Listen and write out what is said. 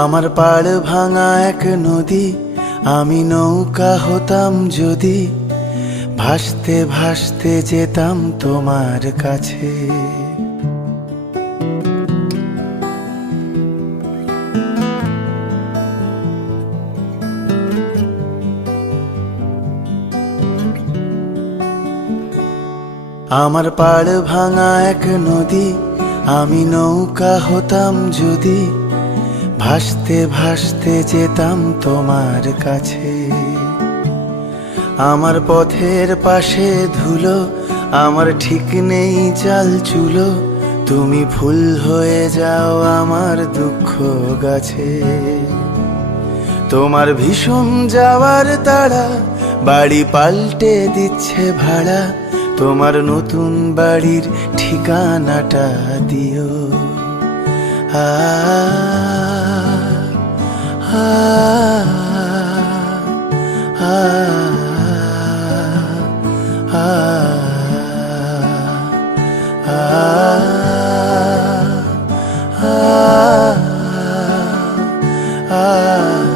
আমার পাড় ভাঙা এক নদী, আমি নৌকা হতাম যদি, ভাসতে ভাসতে যেতাম তোমার কাছে। আমার পাড় ভাঙা এক নদী, আমি নৌকা হতাম যদি, ভাসতে ভাসতে যেতাম তোমার কাছে। আমার পথের পাশে ধুলো, আমার ঠিক নেই চাল চুলো, তুমি ফুল হয়ে যাও আমার দুঃখ গাছে। তোমার ভীষণ যাওয়ার তাড়া, বাড়ি পাল্টে দিচ্ছে ভাড়া, তোমার নতুন বাড়ির ঠিকানাটা দিও। আ আ আ আ আ আ